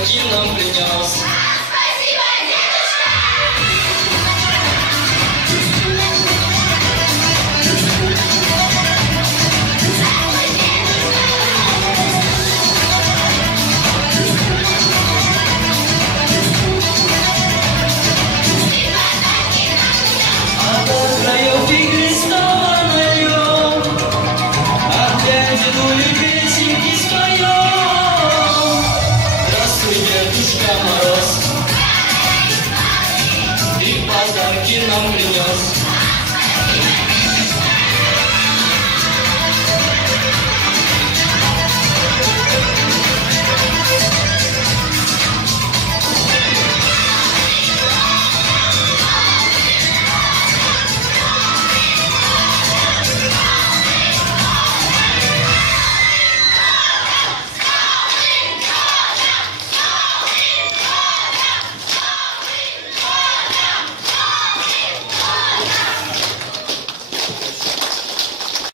подарки нам принес. Спасибо, дедушка! А до краев игры снова нальем, опять дедулю песенки споем. Здравствуй, Дедушка Мороз, ты подарки нам принес.